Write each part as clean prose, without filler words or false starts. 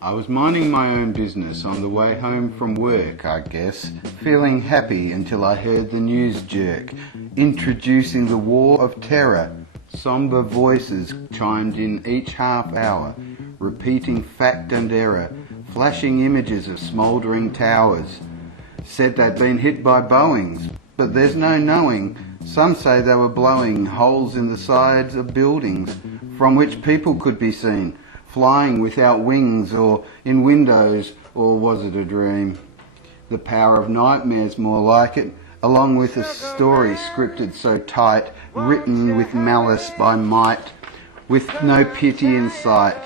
I was minding my own business on the way home from work, I guess, feeling happy until I heard the news jerk, introducing the War of Terror. Sombre voices chimed in each half hour, repeating fact and error, flashing images of smouldering towers. Said they'd been hit by Boeings, but there's no knowing. Some say they were blowing holes in the sides of buildings from which people could be seen, flying without wings or in windows, or was it a dream? The power of nightmares, more like it, along with a story scripted so tight, written with malice by might, with no pity in sight,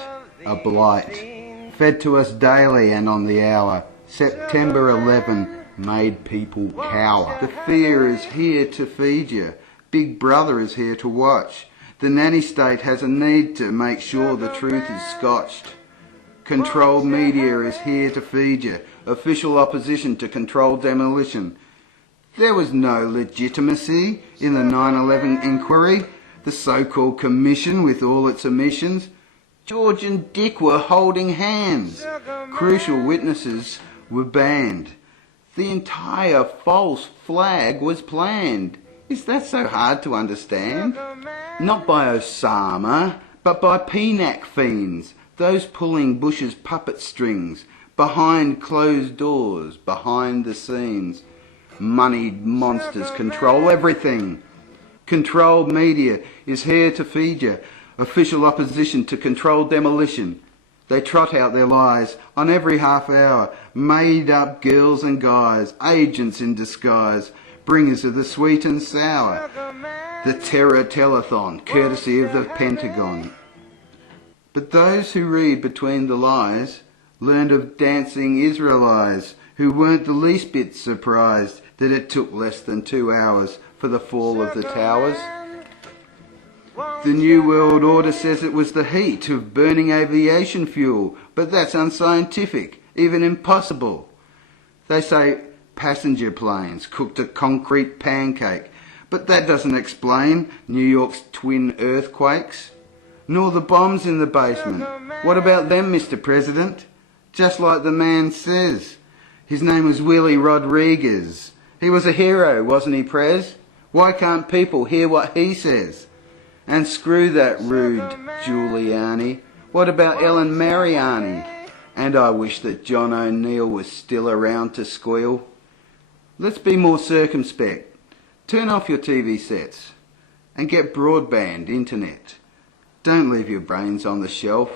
a blight, fed to us daily and on the hour. September 11 made people cower. The fear is here to feed you. Big Brother is here to watch. The nanny state has a need to make sure the truth is scotched. Controlled media is here to feed you. Official opposition to controlled demolition. There was no legitimacy in the 9/11 inquiry, the so-called commission with all its omissions. George and Dick were holding hands. Crucial witnesses were banned. The entire false flag was planned. Is that so hard to understand? Not by Osama, but by PNAC fiends, those pulling Bush's puppet strings, behind closed doors, behind the scenes. Moneyed monsters control everything. Controlled media is here to feed you. Official opposition to controlled demolition. They trot out their lies on every half hour. Made up girls and guys, agents in disguise, bringers of the sweet and sour. The terror telethon, courtesy of the Pentagon. But those who read between the lies learned of dancing Israelites who weren't the least bit surprised that it took less than 2 hours for the fall of the towers. The New World Order says it was the heat of burning aviation fuel, but that's unscientific, even impossible. They say passenger planes cooked a concrete pancake, but that doesn't explain New York's twin earthquakes. Nor the bombs in the basement. What about them, Mr. President? Just like the man says. His name was Willie Rodriguez. He was a hero, wasn't he, Prez? Why can't people hear what he says? And screw that rude Giuliani. What about Ellen Mariani? And I wish that John O'Neill was still around to squeal. Let's be more circumspect. Turn off your TV sets and get broadband internet. Don't leave your brains on the shelf.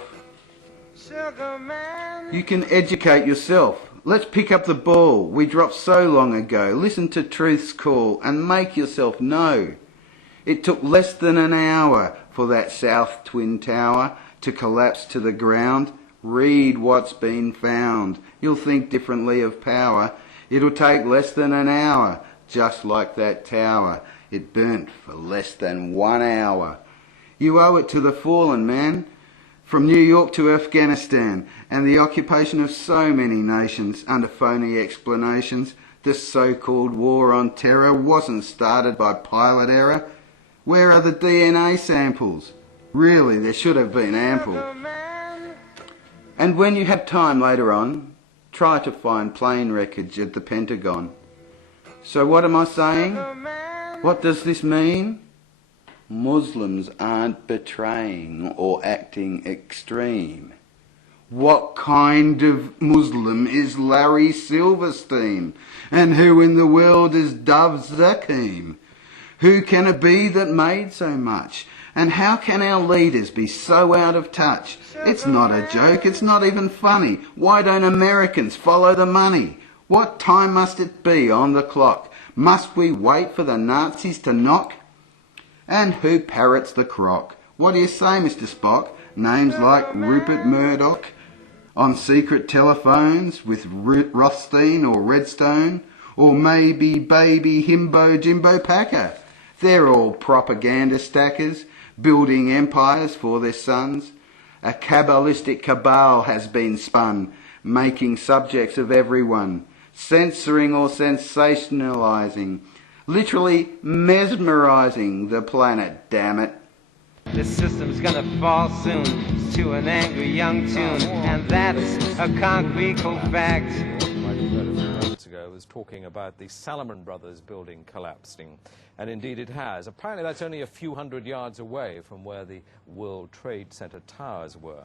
You can educate yourself. Let's pick up the ball we dropped so long ago. Listen to truth's call and make yourself know. It took less than an hour for that South Twin Tower to collapse to the ground. Read what's been found. You'll think differently of power. It'll take less than an hour, just like that tower. It burnt for less than 1 hour. You owe it to the fallen, man. From New York to Afghanistan and the occupation of so many nations under phony explanations, this so-called war on terror wasn't started by pilot error. Where are the DNA samples? Really, there should have been ample. And when you have time later on, try to find plane wreckage at the Pentagon. So what am I saying? What does this mean? Muslims aren't betraying or acting extreme. What kind of Muslim is Larry Silverstein? And who in the world is Dov Zakim? Who can it be that made so much? And how can our leaders be so out of touch? It's not a joke, it's not even funny. Why don't Americans follow the money? What time must it be on the clock? Must we wait for the Nazis to knock? And who parrots the croc? What do you say, Mr. Spock? Names like Rupert Murdoch on secret telephones with Rothstein or Redstone, or maybe baby Himbo Jimbo Packer. They're all propaganda stackers, building empires for their sons. A Kabbalistic cabal has been spun, making subjects of everyone, censoring or sensationalizing, literally mesmerizing the planet, damn it. This system's gonna fall soon. to an angry young tune, and that's a concrete cold fact. Might have heard a few moments ago was talking about the Salomon Brothers building collapsing, and indeed it has. Apparently that's only a few hundred yards away from where the World Trade Center towers were.